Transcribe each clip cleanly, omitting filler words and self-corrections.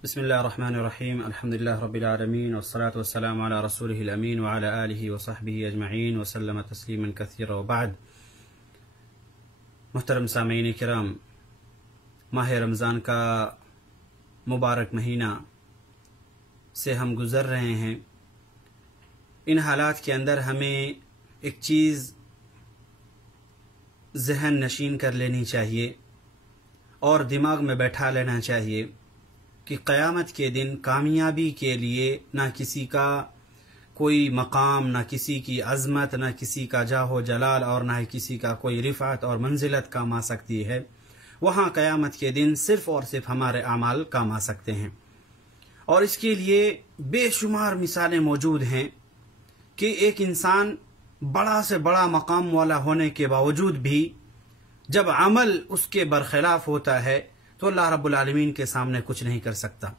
बिस्मिल्लाहिर्रहमानिर्रहीम अल्हम्दुलिल्लाहि रब्बिल आलमीन वस्सलातु वस्सलामु अला रसूलिहिल अमीन व अला आलिहि व सहबिहि अजमईन व सल्लम तस्लीमन कसीरा व बाद। मुहतरम सामीन किराम, माह रमज़ान का मुबारक महीना से हम गुज़र रहे हैं। इन हालात के अंदर हमें एक चीज़ ज़हन नशीन कर लेनी चाहिए और दिमाग में बैठा लेना चाहिए कि क़यामत के दिन कामयाबी के लिए ना किसी का कोई मकाम, ना किसी की अज़मत, ना किसी का जाहो जलाल और ना ही किसी का कोई रिफ़ात और मंजिलत काम आ सकती है। वहाँ क़यामत के दिन सिर्फ़ और सिर्फ हमारे आमाल काम आ सकते हैं। और इसके लिए बेशुमार मिसालें मौजूद हैं कि एक इंसान बड़ा से बड़ा मकाम वाला होने के बावजूद भी जब अमल उसके बरखिलाफ होता है तो अल्लाह रब्बुल आलमीन के सामने कुछ नहीं कर सकता।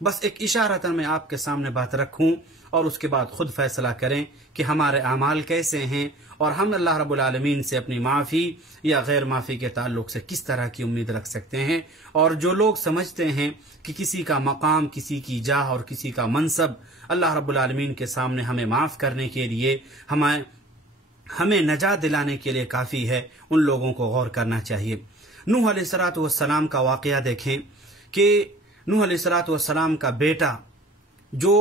बस एक इशारतन मैं आपके सामने बात रखूं और उसके बाद खुद फैसला करें कि हमारे अमाल कैसे हैं और हम अल्लाह रब्बुल आलमीन से अपनी माफ़ी या गैर माफ़ी के ताल्लुक़ से किस तरह की उम्मीद रख सकते हैं। और जो लोग समझते हैं कि किसी का मकाम, किसी की जाह और किसी का मनसब अल्लाह रब्बुल आलमीन के सामने हमें माफ़ करने के लिए, हमें नजात दिलाने के लिए काफ़ी है, उन लोगों को गौर करना चाहिए। नूह अलैहिस्सलातु वस्सलाम का वाक़या देखें कि नूह अलैहिस्सलातु वस्सलाम का बेटा जो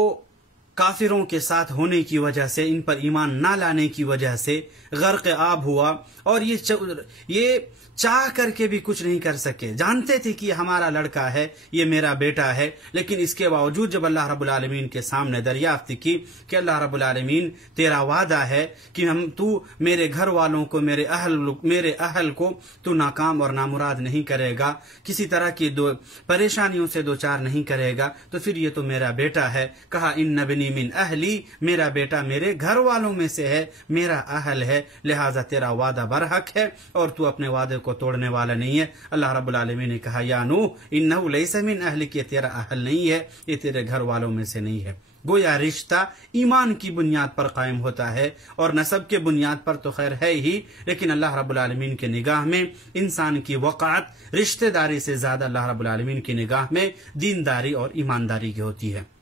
काफिरों के साथ होने की वजह से, इन पर ईमान ना लाने की वजह से गर्क़ आब हुआ और ये चाह करके भी कुछ नहीं कर सके। जानते थे कि हमारा लड़का है, ये मेरा बेटा है, लेकिन इसके बावजूद जब अल्लाह रब्बुल आलमीन के सामने दरियाफ्त की कि अल्लाह रब्बुल आलमीन तेरा वादा है कि तू मेरे घर वालों को, मेरे अहल को तू नाकाम और नामुराद नहीं करेगा, किसी तरह की परेशानियों से दो चार नहीं करेगा, तो फिर ये तो मेरा बेटा है। कहा इन्न बनी मिन अहली, मेरा बेटा मेरे घर वालों में से है, मेरा अहल है, लिहाजा तेरा वादा बरहक है और तू अपने वादे को तोड़ने वाला नहीं है। अल्लाह रब्बुल आलमीन ने कहा या नूह इन्नहु लैसा मिन अहलिक, ये तेरा अहल नहीं है, ये तेरे घर वालों में से नहीं है। गोया रिश्ता ईमान की बुनियाद पर कायम होता है और नसब के बुनियाद पर तो खैर है ही, लेकिन अल्लाह रब्बुल आलमीन के निगाह में इंसान की वक़ात रिश्तेदारी से ज्यादा अल्लाह रब्बुल आलमीन की निगाह में दीनदारी और ईमानदारी की होती है।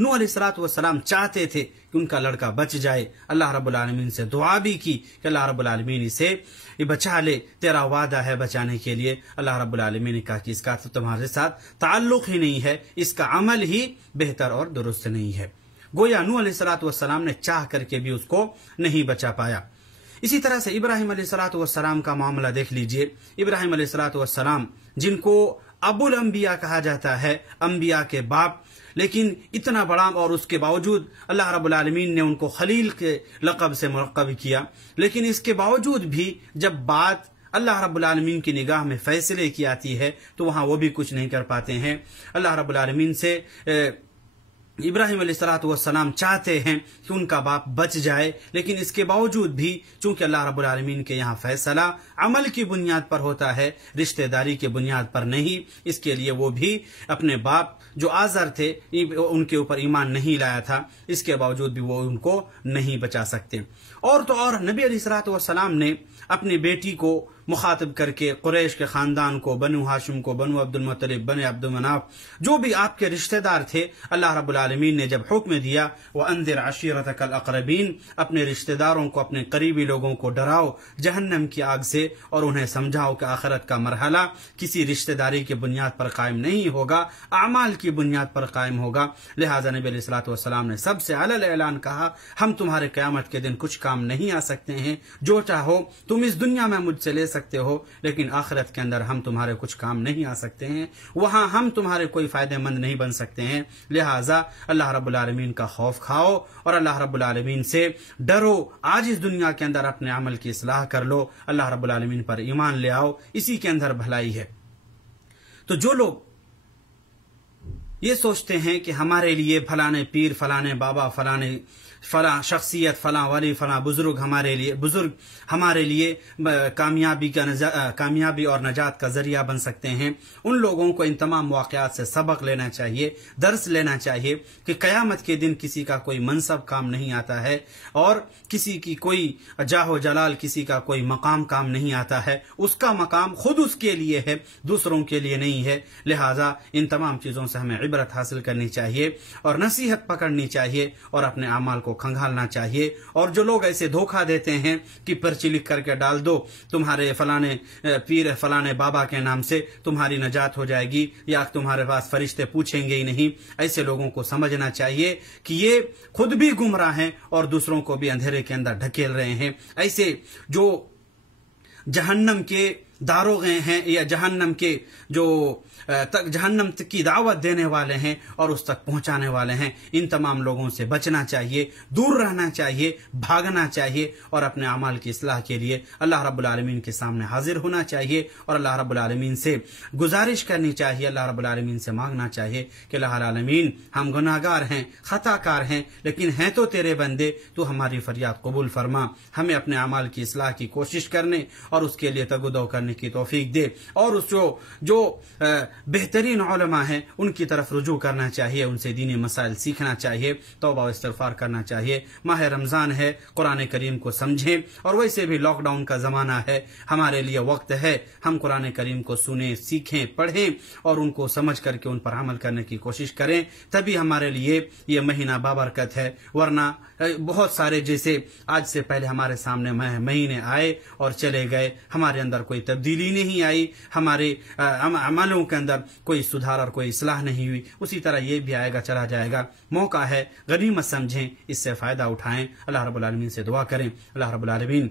नूह अलैहिस्सलातु वस्सलाम चाहते थे कि उनका लड़का बच जाए। अल्लाह रब्बुल आलमीन से दुआ भी की कि अल्लाह रब्बुल आलमीन इसे बचा ले, तेरा वादा है बचाने के लिए। अल्लाह रब्बुल आलमीन ने कहा कि इसका तो तुम्हारे साथ ताल्लुक ही नहीं है, इसका अमल ही बेहतर और दुरुस्त नहीं है। गोया नूह अलैहिस्सलातु वस्सलाम ने चाह करके भी उसको नहीं बचा पाया। इसी तरह से इब्राहिम अलैहिस्सलातु वस्सलाम का मामला देख लीजिए। इब्राहिम अलैहिस्सलातु वस्सलाम जिनको अबुल अंबिया कहा जाता है, अंबिया के बाप, लेकिन इतना बड़ा और उसके बावजूद अल्लाह रब्बुल आलमीन ने उनको खलील के लक़ब से मुलक़्क़ब किया। लेकिन इसके बावजूद भी जब बात अल्लाह रब्बुल आलमीन की निगाह में फैसले की आती है तो वहाँ वो भी कुछ नहीं कर पाते हैं। अल्लाह रब्बुल आलमीन से इब्राहिम अलैहिस्सलातु वस्सलाम चाहते हैं कि उनका बाप बच जाए, लेकिन इसके बावजूद भी चूंकि अल्लाह रब्बुल आलमीन के यहाँ फैसला अमल की बुनियाद पर होता है, रिश्तेदारी की बुनियाद पर नहीं, इसके लिए वो भी अपने बाप जो आज़र थे उनके ऊपर ईमान नहीं लाया था, इसके बावजूद भी वो उनको नहीं बचा सकते। और तो और नबी अलैहिस्सलातु वस्सलाम ने अपनी बेटी को मुखातिब करके कुरैश के खानदान को, बनु हाशिम को, बनु अब्दुल मुत्तलिब, बने अब्दुल मनाफ, जो भी आपके रिश्तेदार थे, अल्लाह रब्बुल आलमीन ने जब हुक्म दिया व अंदिर अशीरतकल अक़रबीन, अपने रिश्तेदारों को, अपने करीबी लोगों को डराओ जहन्नम की आग से और उन्हें समझाओ कि आखिरत का मरहला किसी रिश्तेदारी की बुनियाद पर कायम नहीं होगा, आमाल की बुनियाद पर कायम होगा। लिहाजा नबी अलैहिस्सलातु वस्सलाम ने सबसे अलल ऐलान कहा, हम तुम्हारे क़यामत के दिन कुछ काम नहीं आ सकते हैं, जो चाहो तुम इस दुनिया में मुझसे ले सकते हो, लेकिन आखिरत के अंदर हम तुम्हारे कुछ काम नहीं आ सकते हैं, वहां हम तुम्हारे कोई फायदेमंद नहीं बन सकते हैं। लिहाजा अल्लाह रब्बुल आलमीन का खौफ खाओ और अल्लाह रब्बुल आलमीन से डरो। आज इस दुनिया के अंदर अपने अमल की इस्लाह कर लो, अल्लाह रब्बुल आलमीन पर ईमान ले आओ, इसी के अंदर भलाई है। तो जो लोग ये सोचते हैं कि हमारे लिए फलाने पीर, फलाने बाबा, फलाने फलां शख्सियत, फलां वली, फलां बुजुर्ग हमारे लिए कामयाबी और नजात का जरिया बन सकते हैं। उन लोगों को इन तमाम वाक़यात से सबक लेना चाहिए, दर्स लेना चाहिए कि क़यामत के दिन किसी का कोई मनसब काम नहीं आता है और किसी की कोई जाहो जलाल, किसी का कोई मकाम काम नहीं आता है। उसका मकाम खुद उसके लिए है, दूसरों के लिए नहीं है। लिहाजा इन तमाम चीज़ों से हमें इबरत हासिल करनी चाहिए और नसीहत पकड़नी चाहिए और अपने अमाल को खंगालना चाहिए। और जो लोग ऐसे धोखा देते हैं कि पर्ची लिख करके डाल दो, तुम्हारे फलाने पीर फलाने बाबा के नाम से तुम्हारी नजात हो जाएगी या तुम्हारे पास फरिश्ते पूछेंगे ही नहीं, ऐसे लोगों को समझना चाहिए कि ये खुद भी गुमराह हैं और दूसरों को भी अंधेरे के अंदर ढकेल रहे हैं। ऐसे जो जहन्नम के दारोगे हैं या जहन्नम के जो जहन्नम की दावत देने वाले हैं और उस तक पहुंचाने वाले हैं, इन तमाम लोगों से बचना चाहिए, दूर रहना चाहिए, भागना चाहिए और अपने अमाल की इस्लाह के लिए अल्लाह रब्बुल आलमीन के सामने हाजिर होना चाहिए और अल्लाह रब्बुल आलमीन से गुजारिश करनी चाहिए, अल्लाह रब्बुल आलमीन से मांगना चाहिए कि अल्लाह आलमीन हम गुनाहगार हैं, खताकार हैं, लेकिन हैं तो तेरे बंदे, तू हमारी फरियाद कबूल फरमा। हमें अपने अमाल की इस्लाह की कोशिश करने और उसके लिए तगुदो करने की तौफीक दे और उस जो बेहतरीन उलमा हैं उनकी तरफ रुजू करना चाहिए, उनसे दीनी मसाइल सीखना चाहिए, तौबा व इस्तिग़फ़ार करना चाहिए। माह रमज़ान है, कुरान करीम को समझें और वैसे भी लॉकडाउन का ज़माना है, हमारे लिए वक्त है हम कुरान करीम को सुने, सीखें, पढ़ें और उनको समझ करके उन पर अमल करने की कोशिश करें, तभी हमारे लिए ये महीना बाबरकत है। वरना बहुत सारे जैसे आज से पहले हमारे सामने महीने आए और चले गए, हमारे अंदर कोई तब्दीली नहीं आई, हमारे अमलों के अंदर कोई सुधार और कोई इस्लाह नहीं हुई, उसी तरह ये भी आएगा चला जाएगा। मौका है, गनीमत समझें, इससे फायदा उठाएं। अल्लाह रब्बुल आलमीन से दुआ करें, अल्लाह रब्बुल आलमीन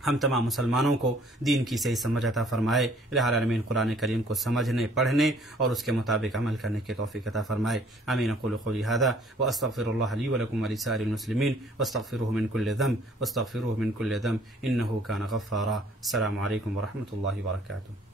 हम तमाम मुसलमानों को दीन की सही समझ अता फरमाए। अल्लाह आलमीन कुरान करीम को समझने, पढ़ने और उसके मुताबिक अमल करने की तौफीक अता फरमाए। आमीन। अक़ूलु क़ौली हाज़ा व अस्तग़फ़िरुल्लाह ली व लकुम व लिसाइरिल मुस्लिमीन वस्तग़फ़िरूहु मिन कुल्लि ज़ंब वस्तग़फ़िरूहु मिन कुल्लि ज़ंब इन्नहु कान गफ़्फ़ारा। अस्सलामु अलैकुम व रहमतुल्लाहि व बरकातुहू।